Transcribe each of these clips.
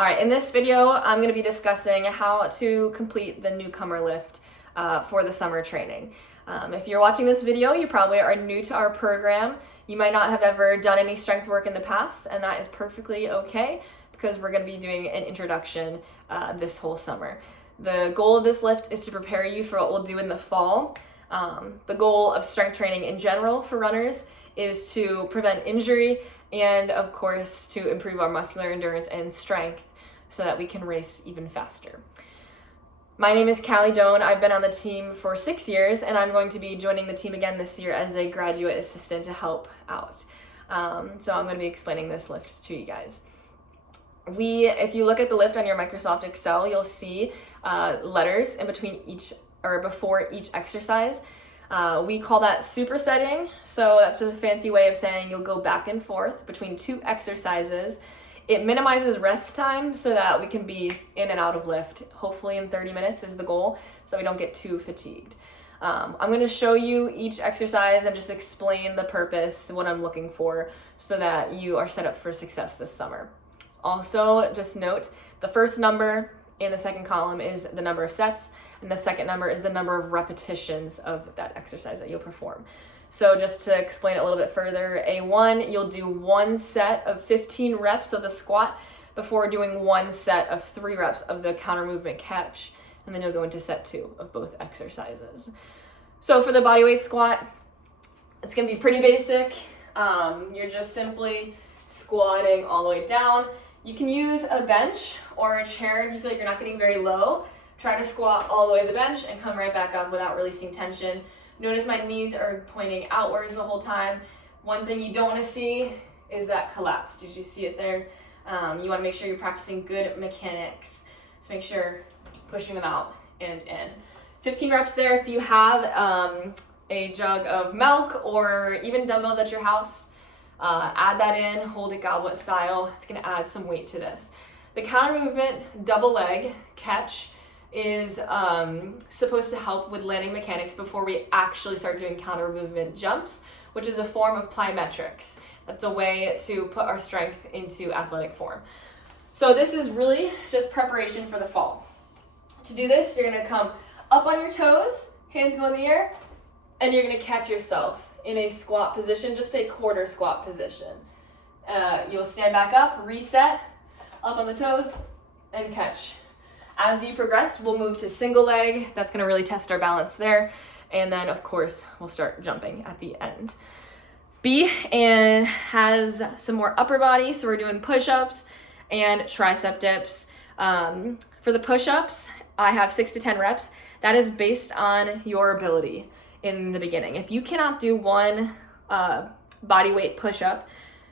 All right, in this video, I'm going to be discussing how to complete the newcomer lift for the summer training. If you're watching this video, you probably are new to our program. You might not have ever done any strength work in the past, and that is perfectly okay because we're going to be doing an introduction this whole summer. The goal of this lift is to prepare you for what we'll do in the fall. The goal of strength training in general for runners is to prevent injury and, of course, to improve our muscular endurance and strength so that we can race even faster. My name is Callie Doan. I've been on the team for 6 years, and I'm going to be joining the team again this year as a graduate assistant to help out. So I'm going to be explaining this lift to you guys. If you look at the lift on your Microsoft Excel, you'll see letters in between each or before each exercise. We call that supersetting. So that's just a fancy way of saying you'll go back and forth between two exercises. It minimizes rest time so that we can be in and out of lift. Hopefully in 30 minutes is the goal, so we don't get too fatigued. I'm going to show you each exercise and just explain the purpose, what I'm looking for, so that you are set up for success this summer. Also, just note, the first number in the second column is the number of sets, and the second number is the number of repetitions of that exercise that you'll perform. So just to explain it a little bit further, A1, you'll do one set of 15 reps of the squat before doing one set of 3 reps of the counter movement catch, and then you'll go into set 2 of both exercises. So for the bodyweight squat, it's gonna be pretty basic. You're just simply squatting all the way down. You can use a bench or a chair if you feel like you're not getting very low. Try to squat all the way to the bench and come right back up without releasing tension. Notice my knees are pointing outwards the whole time. One thing you don't want to see is that collapse. Did you see it there? You want to make sure you're practicing good mechanics. So make sure pushing them out and in. 15 reps there. If you have a jug of milk or even dumbbells at your house, add that in, hold it goblet style. It's going to add some weight to this. The counter movement double leg catch is supposed to help with landing mechanics before we actually start doing counter movement jumps, which is a form of plyometrics. That's a way to put our strength into athletic form. So this is really just preparation for the fall. To do this, you're gonna come up on your toes, hands go in the air, and you're gonna catch yourself in a squat position, just a quarter squat position. You'll stand back up, reset, up on the toes, and catch. As you progress, we'll move to single leg. That's gonna really test our balance there. And then of course, we'll start jumping at the end. B has some more upper body. So we're doing push-ups and tricep dips. For the push-ups, I have 6 to 10 reps. That is based on your ability in the beginning. If you cannot do one body weight push-up,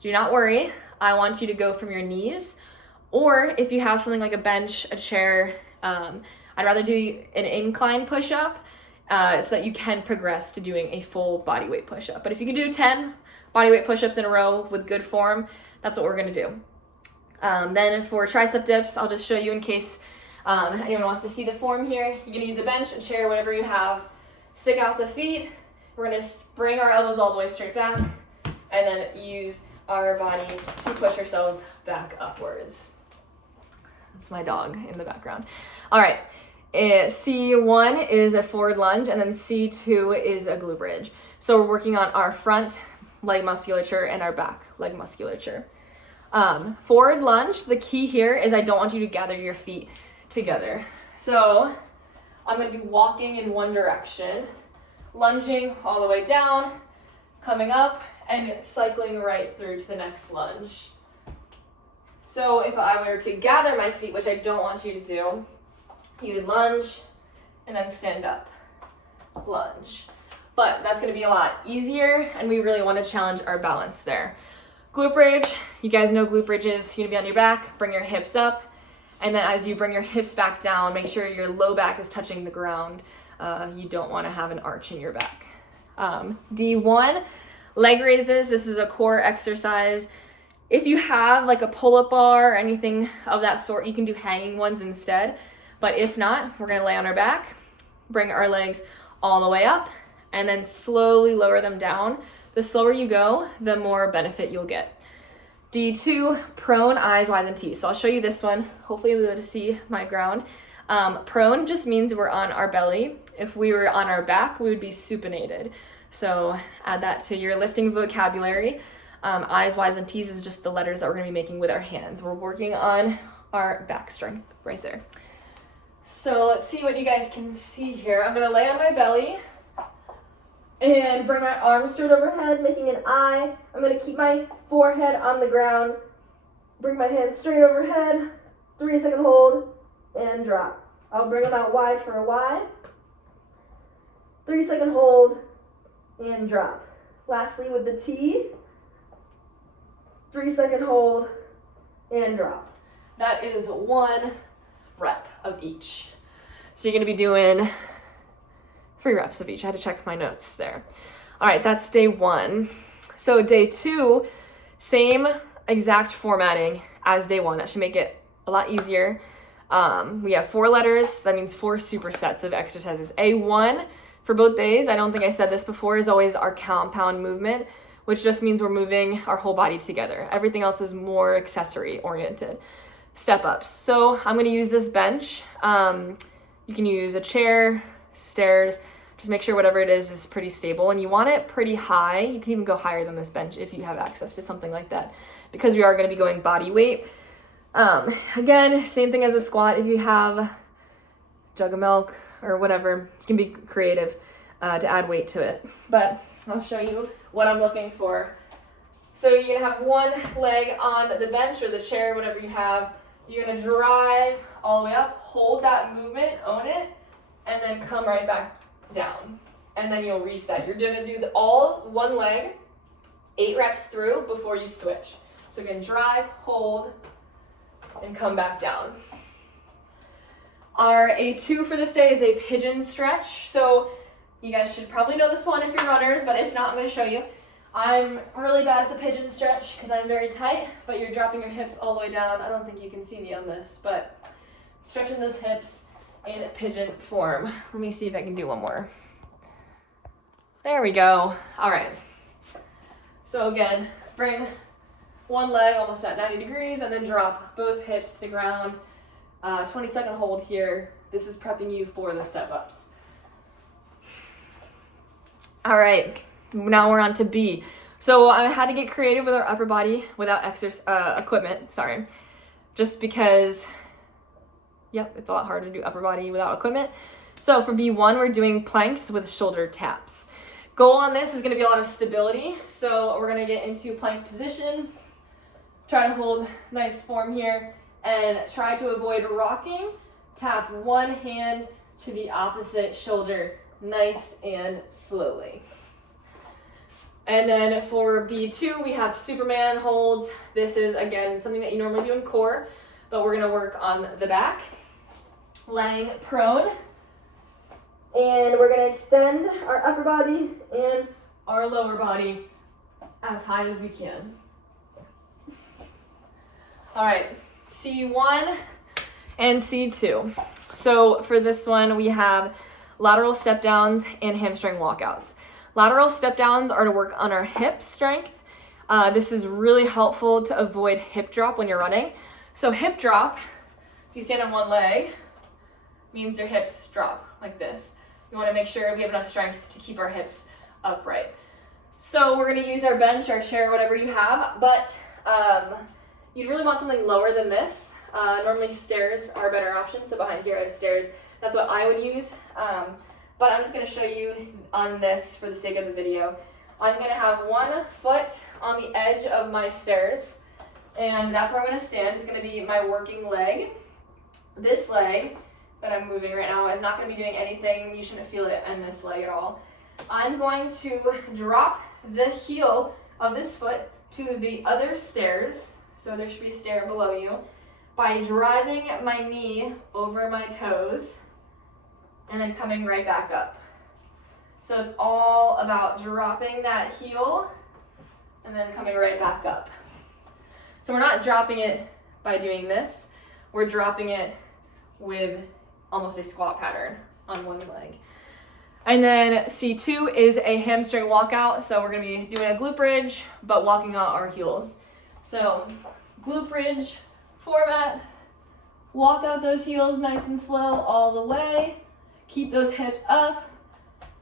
do not worry. I want you to go from your knees. Or if you have something like a bench, a chair, I'd rather do an incline push-up so that you can progress to doing a full body weight push-up. But if you can do 10 body weight push-ups in a row with good form, that's what we're gonna do. Then for tricep dips, I'll just show you in case anyone wants to see the form here. You're gonna use a bench, a chair, whatever you have. Stick out the feet. We're gonna bring our elbows all the way straight back and then use our body to push ourselves back upwards. That's my dog in the background. All right, C1 is a forward lunge, and then C2 is a glute bridge. So we're working on our front leg musculature and our back leg musculature. Forward lunge, the key here is I don't want you to gather your feet together. So I'm gonna be walking in one direction, lunging all the way down, coming up, and cycling right through to the next lunge. So if I were to gather my feet, which I don't want you to do, you would lunge and then stand up, lunge. But that's gonna be a lot easier, and we really wanna challenge our balance there. Glute bridge, you guys know glute bridges. You're gonna be on your back, bring your hips up, and then as you bring your hips back down, make sure your low back is touching the ground. You don't wanna have an arch in your back. D1, leg raises. This is a core exercise. If you have like a pull-up bar or anything of that sort, you can do hanging ones instead. But if not, we're gonna lay on our back, bring our legs all the way up, and then slowly lower them down. The slower you go, the more benefit you'll get. D2, prone, eyes, Y's, and T's. So I'll show you this one. Hopefully you'll be able to see my ground. Prone just means we're on our belly. If we were on our back, we would be supinated. So add that to your lifting vocabulary. I's, Y's, and T's is just the letters that we're gonna be making with our hands. We're working on our back strength right there. So let's see what you guys can see here. I'm gonna lay on my belly and bring my arms straight overhead, making an I. I'm gonna keep my forehead on the ground, bring my hands straight overhead, 3-second hold, and drop. I'll bring them out wide for a Y. 3-second hold, and drop. Lastly with the T, 3-second hold, and drop. That is 1 rep of each. So you're gonna be doing 3 reps of each. I had to check my notes there. All right, that's day 1. So day 2, same exact formatting as day 1. That should make it a lot easier. We have 4 letters. That means 4 supersets of exercises. A1 for both days, I don't think I said this before, is always our compound movement, which just means we're moving our whole body together. Everything else is more accessory oriented. Step ups. So I'm gonna use this bench. You can use a chair, stairs, just make sure whatever it is pretty stable, and you want it pretty high. You can even go higher than this bench if you have access to something like that, because we are gonna be going body weight. Again, same thing as a squat. If you have a jug of milk or whatever, you can be creative to add weight to it. But I'll show you what I'm looking for. So you're gonna have one leg on the bench or the chair, whatever you have. You're gonna drive all the way up, hold that movement, own it, and then come right back down. And then you'll reset. You're gonna do all one leg, 8 reps through before you switch. So again, drive, hold, and come back down. Our A2 for this day is a pigeon stretch. So you guys should probably know this one if you're runners, but if not, I'm gonna show you. I'm really bad at the pigeon stretch because I'm very tight, but you're dropping your hips all the way down. I don't think you can see me on this, but stretching those hips in pigeon form. Let me see if I can do one more. There we go. All right. So again, bring one leg almost at 90 degrees and then drop both hips to the ground. 20-second hold here. This is prepping you for the step ups. All right, now we're on to B. So I had to get creative with our upper body without equipment, just because, it's a lot harder to do upper body without equipment. So for B1, we're doing planks with shoulder taps. Goal on this is gonna be a lot of stability. So we're gonna get into plank position, try to hold nice form here, and try to avoid rocking. Tap one hand to the opposite shoulder, nice and slowly. And then for B2, we have Superman holds. This is, again, something that you normally do in core, but we're gonna work on the back. Laying prone. And we're gonna extend our upper body and our lower body as high as we can. All right, C1 and C2. So for this one, we have lateral step downs and hamstring walkouts. Lateral step downs are to work on our hip strength. This is really helpful to avoid hip drop when you're running. So hip drop, if you stand on one leg, means your hips drop like this. You wanna make sure we have enough strength to keep our hips upright. So we're gonna use our bench, our chair, whatever you have, but you'd really want something lower than this. Normally stairs are a better option. So behind here I have stairs. That's what I would use. But I'm just gonna show you on this for the sake of the video. I'm gonna have one foot on the edge of my stairs, and that's where I'm gonna stand. It's gonna be my working leg. This leg that I'm moving right now is not gonna be doing anything. You shouldn't feel it in this leg at all. I'm going to drop the heel of this foot to the other stairs, so there should be a stair below you, by driving my knee over my toes and then coming right back up. So it's all about dropping that heel and then coming right back up. So we're not dropping it by doing this, we're dropping it with almost a squat pattern on one leg. And then C2 is a hamstring walkout. So we're gonna be doing a glute bridge, but walking on our heels. So glute bridge format, walk out those heels nice and slow all the way, keep those hips up,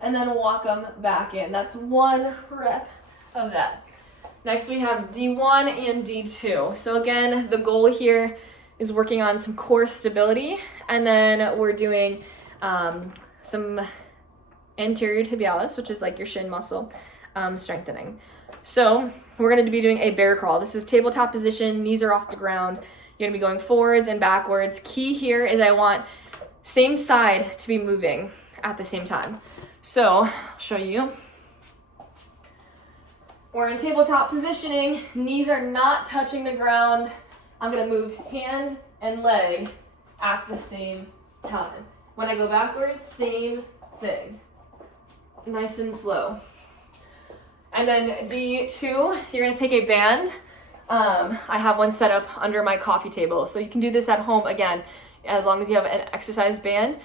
and then walk them back in. That's 1 rep of that. Next we have D1 and D2. So again, the goal here is working on some core stability, and then we're doing some anterior tibialis, which is like your shin muscle, strengthening. So we're gonna be doing a bear crawl. This is tabletop position, knees are off the ground. You're gonna be going forwards and backwards. Key here is I want same side to be moving at the same time. So I'll show you. We're in tabletop positioning, knees are not touching the ground. I'm gonna move hand and leg at the same time. When I go backwards, same thing. Nice and slow. And then D2, you're gonna take a band. I have one set up under my coffee table, so you can do this at home again, as long as you have an exercise band.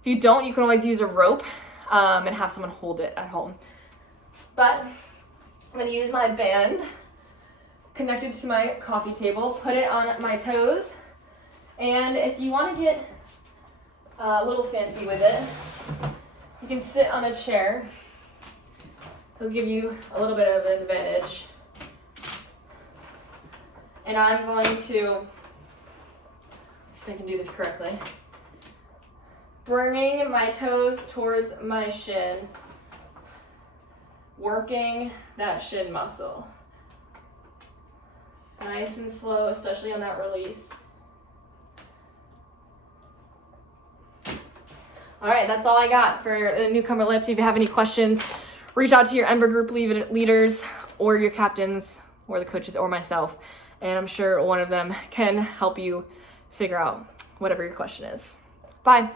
If you don't, you can always use a rope and have someone hold it at home. But I'm gonna use my band connected to my coffee table, put it on my toes, and if you wanna get a little fancy with it, you can sit on a chair. It'll give you a little bit of an advantage. And I'm going to, see if I can do this correctly, bringing my toes towards my shin, working that shin muscle. Nice and slow, especially on that release. All right, that's all I got for the newcomer lift. If you have any questions, reach out to your Ember group leaders or your captains or the coaches or myself, and I'm sure one of them can help you figure out whatever your question is. Bye.